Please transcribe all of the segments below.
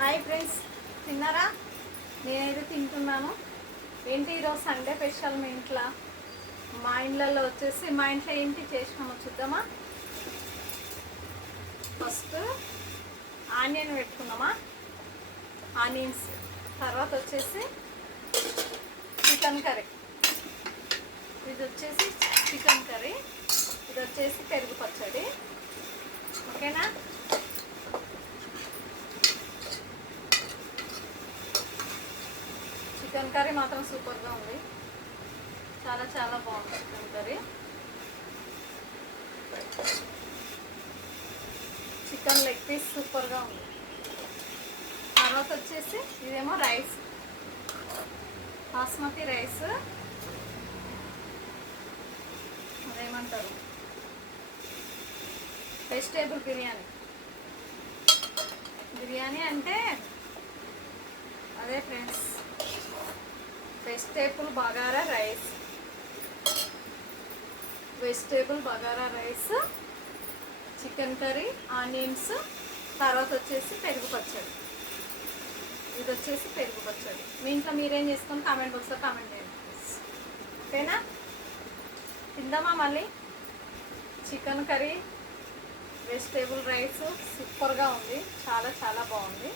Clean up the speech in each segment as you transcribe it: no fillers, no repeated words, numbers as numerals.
Hi friends, తిన్నారా? నేనైతే తింటున్నాను. ఏంటి ఈరోజు సండే స్పెషల్ మీ ఇంట్లో? మా ఇంట్లో వచ్చేసి మా ఇంట్లో ఏంటి చేసినామో చూద్దామా. ఫస్ట్ ఆనియన్ పెట్టుకున్నామా, ఆనియన్స్. తర్వాత వచ్చేసి చికెన్ కర్రీ. ఇది వచ్చేసి చికెన్ కర్రీ, ఇది వచ్చేసి పెరుగు పచ్చడి. ఓకేనా? చికెన్ కర్రీ మాత్రం సూపర్గా ఉంది, చాలా చాలా బాగుంది chicken curry. Chicken leg piece సూపర్గా ఉంది. తర్వాత వచ్చేసి ఇదేమో రైస్, బాస్మతి రైస్, అదేమంటారు, వెజిటేబుల్ బిర్యానీ. బిర్యానీ అంటే అదే friends, vegetable bagara rice, vegetable bagara rice, chicken curry, onions. తర్వాత వచ్చేసి పెరుగు పచ్చడి. ఇది వచ్చేసి పెరుగు పచ్చడి. మీ ఇంట్లో మీరేం చేసుకొని కామెంట్ బాక్స్లో కామెంట్ చేయండి. ఓకేనా? తిందామా మళ్ళీ. చికెన్ కర్రీ, వెజిటేబుల్ రైస్ సూపర్గా ఉంది, చాలా చాలా బాగుంది.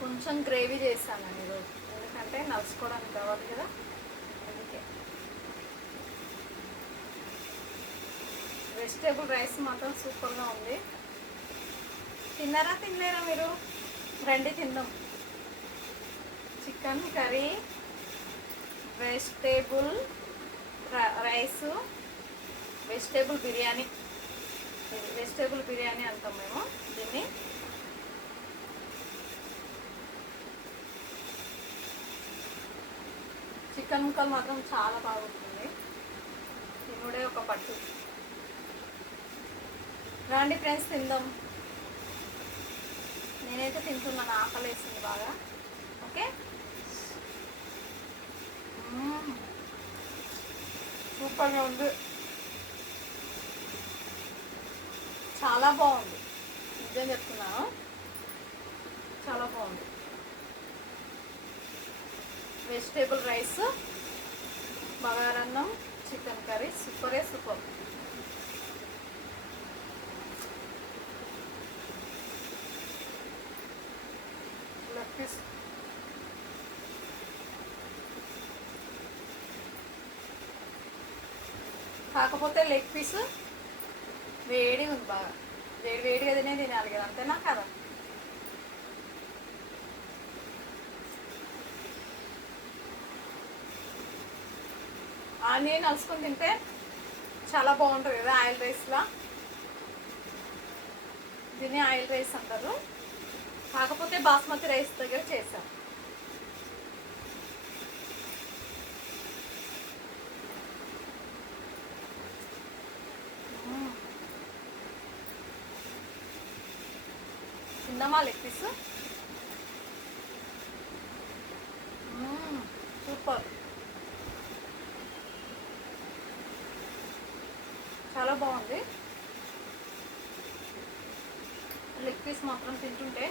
కొంచెం గ్రేవీ చేశాను ఈరోజు, ఎందుకంటే నలుచుకోవడానికి కావాలి కదా, అందుకే. వెజిటేబుల్ రైస్ మాత్రం సూపర్గా ఉంది. తిన్నారా తినలేరా మీరు? రండి తిందాం. Chicken curry, vegetable rice, vegetable biryani. Vegetable biryani అంటాం మేము దీన్ని. చికెన్ ముక్కలు మాత్రం చాలా బాగుంటుంది, తినుడే ఒక పట్టు. రండి ఫ్రెండ్స్ తిందాం. నేనైతే తింటున్నాను, ఆకలి వేసింది బాగా. ఓకే, సూపర్గా ఉంది, చాలా బాగుంది, నిజం చెప్తున్నాను, చాలా బాగుంది. వెజిటేబుల్ రైస్, బగారన్నం, చికెన్ కర్రీ సూపరే సూపర్. లెగ్ పీస్ కాకపోతే లెగ్ పీస్ వేడి ఉంది బాగా, వేడిగా తినాలి కదా, అంతేనా కదా? ఆనియన్ కలుసుకొని తింటే చాలా బాగుంటుంది కదా, ఆయిల్ రైస్లా. దీన్ని ఆయిల్ రైస్ అంటారు, కాకపోతే బాస్మతి రైస్ దగ్గర చేశాం. తిందామా లెగ్ పీస్? సూపర్, చాలా బాగుంది. లెగ్ పీస్ మాత్రం తింటుంటే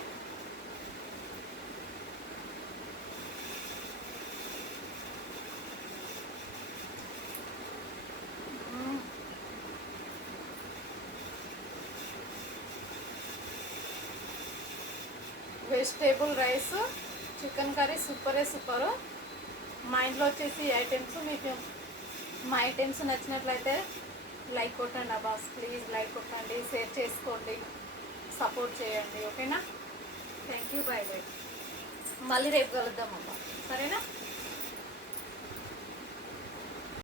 వెజిటేబుల్ రైస్, చికెన్ కర్రీ సూపరే సూపరు. మా ఇంట్లో వచ్చేసి ఐటమ్స్, మీకు మా ఐటమ్స్ నచ్చినట్లయితే లైక్ కొట్టండి అబ్బాస్, ప్లీజ్ లైక్ కొట్టండి, షేర్ చేసుకోండి, సపోర్ట్ చేయండి. ఓకేనా? Thank you, by by. మళ్ళీ రేపు కలుద్దాం అబ్బా, సరేనా?